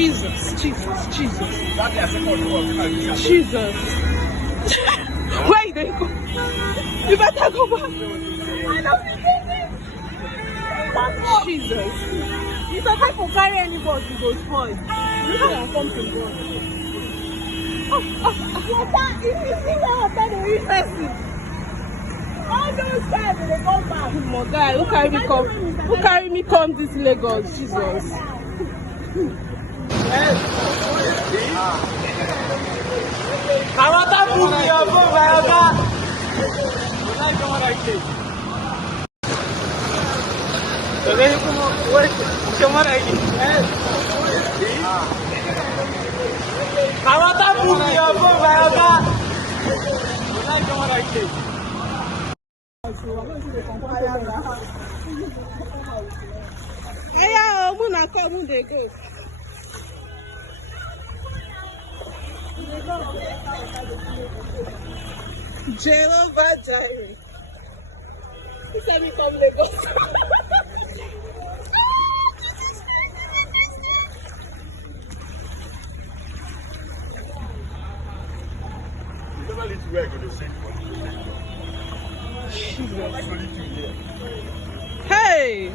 Jesus, Jesus, Jesus. Jesus. Where they go? You better go back. I don't think Jesus. It's okay for carry anybody to go spoil. You can come to God. Water, if you see where water dey reach person, all those guys they come back. My guy, who carry me come? Who carry me come this Lagos? Jesus. I want to put me up for my other. So then you come work. Come on, I want to put me up for my other. Come on, I Yeah, I'm gonna come when they go. Jehovah Jireh. He said me from Lagos. Hey!